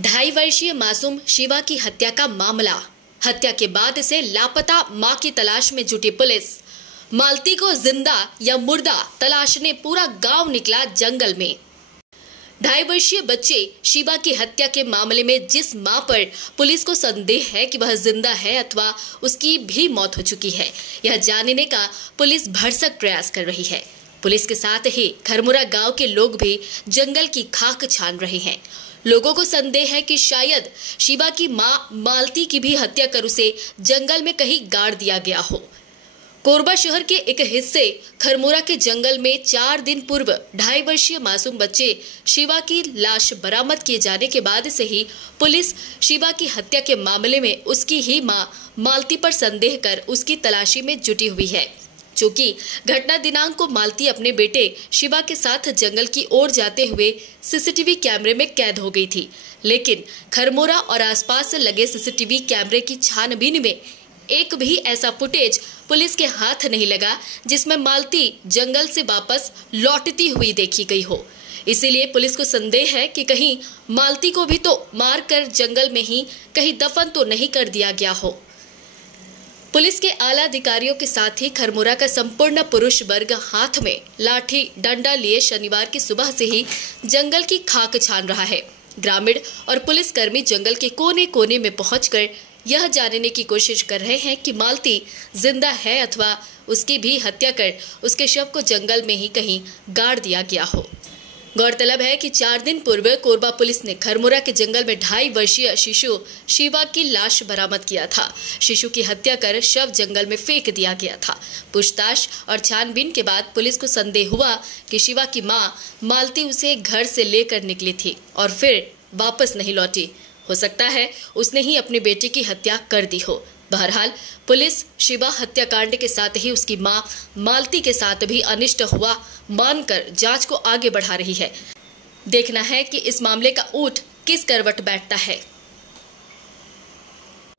2.5 वर्षीय मासूम शिवा की हत्या का मामला। हत्या के बाद से लापता मां की तलाश में जुटी पुलिस। मालती को जिंदा या मुर्दा तलाशने पूरा गांव निकला जंगल में। 2.5 वर्षीय बच्चे शिवा की हत्या के मामले में जिस मां पर पुलिस को संदेह है कि वह जिंदा है अथवा उसकी भी मौत हो चुकी है, यह जानने का पुलिस भरसक प्रयास कर रही है। पुलिस के साथ ही खरमुरा गांव के लोग भी जंगल की खाक छान रहे हैं। लोगों को संदेह है कि शायद शिवा की मां मालती की भी हत्या कर उसे जंगल में कहीं गाड़ दिया गया हो। कोरबा शहर के एक हिस्से खरमुरा के जंगल में 4 दिन पूर्व 2.5 वर्षीय मासूम बच्चे शिवा की लाश बरामद किए जाने के बाद से ही पुलिस शिवा की हत्या के मामले में उसकी ही मां मालती पर संदेह कर उसकी तलाशी में जुटी हुई है। चूंकि घटना दिनांक को मालती अपने बेटे शिवा के साथ जंगल की ओर जाते हुए सीसीटीवी कैमरे में कैद हो गई थी, लेकिन खरमुरा और आसपास लगे सीसीटीवी कैमरे की छानबीन में एक भी ऐसा फुटेज पुलिस के हाथ नहीं लगा जिसमें मालती जंगल से वापस लौटती हुई देखी गई हो। इसीलिए पुलिस को संदेह है कि कहीं मालती को भी तो मारकर जंगल में ही कहीं दफन तो नहीं कर दिया गया हो। पुलिस के आला अधिकारियों के साथ ही खरमुरा का संपूर्ण पुरुष वर्ग हाथ में लाठी डंडा लिए शनिवार की सुबह से ही जंगल की खाक छान रहा है। ग्रामीण और पुलिसकर्मी जंगल के कोने कोने में पहुंचकर यह जानने की कोशिश कर रहे हैं कि मालती जिंदा है अथवा उसकी भी हत्या कर उसके शव को जंगल में ही कहीं गाड़ दिया गया हो। गौरतलब है कि 4 दिन पूर्व कोरबा पुलिस ने खरमुरा के जंगल में 2.5 वर्षीय शिशु शिवा की लाश बरामद किया था। शिशु की हत्या कर शव जंगल में फेंक दिया गया था। पूछताछ और छानबीन के बाद पुलिस को संदेह हुआ कि शिवा की मां मालती उसे घर से लेकर निकली थी और फिर वापस नहीं लौटी। हो सकता है उसने ही अपने बेटे की हत्या कर दी हो। बहरहाल पुलिस शिवा हत्याकांड के साथ ही उसकी मां मालती के साथ भी अनिष्ट हुआ मानकर जांच को आगे बढ़ा रही है। देखना है कि इस मामले का ऊंट किस करवट बैठता है।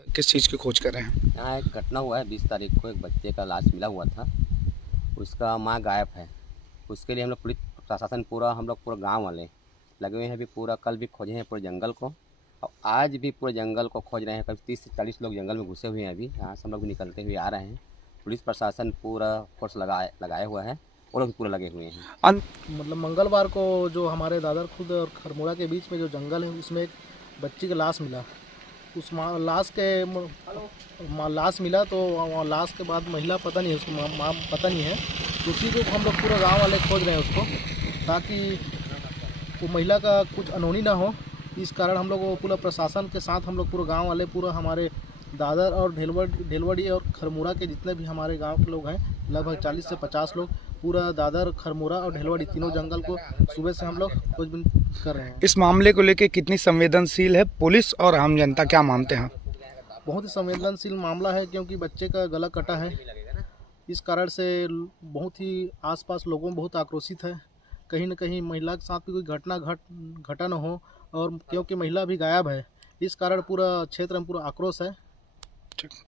किस चीज की खोज कर रहे हैं? यहाँ एक घटना हुआ है 20 तारीख को, एक बच्चे का लाश मिला हुआ था, उसका माँ गायब है। उसके लिए हम लोग पुलिस प्रशासन पूरा गाँव वाले लगे हुए हैं। अभी पूरा कल भी खोजे हैं पूरे जंगल को और आज भी पूरे जंगल को खोज रहे हैं। करीब 30 से 40 लोग जंगल में घुसे हुए हैं। अभी यहाँ से हम लोग भी निकलते हुए आ रहे हैं। पुलिस प्रशासन पूरा फोर्स लगाए हुआ है और लोग पूरा लगे हुए हैं। मतलब मंगलवार को जो हमारे दादर खुद और खरमुरा के बीच में जो जंगल है उसमें एक बच्ची का लाश मिला। उस लाश मिला तो लाश के बाद महिला पता नहीं है, उसकी माँ पता नहीं है, तो उसी को हम लोग पूरा गाँव वाले खोज रहे हैं उसको, ताकि वो महिला का कुछ अनहोनी ना हो। इस कारण हम लोग पूरा प्रशासन के साथ हम लोग पूरा गांव वाले पूरा हमारे दादर और ढेलवड़ी और खरमुरा के जितने भी हमारे गांव के लोग हैं, लगभग 40 से 50 लोग पूरा दादर, खरमुरा और ढेलवड़ी तीनों जंगल को सुबह से हम लोग खोजबीन कर रहे हैं। इस मामले को लेकर कितनी संवेदनशील है पुलिस और आम जनता, क्या मानते हैं? बहुत ही संवेदनशील मामला है, क्योंकि बच्चे का गला कटा है। इस कारण से बहुत ही आसपास लोगों बहुत आक्रोशित है। कहीं न कहीं महिला के साथ भी कोई घटा न हो, और क्योंकि महिला भी गायब है, इस कारण पूरा क्षेत्र में पूरा आक्रोश है।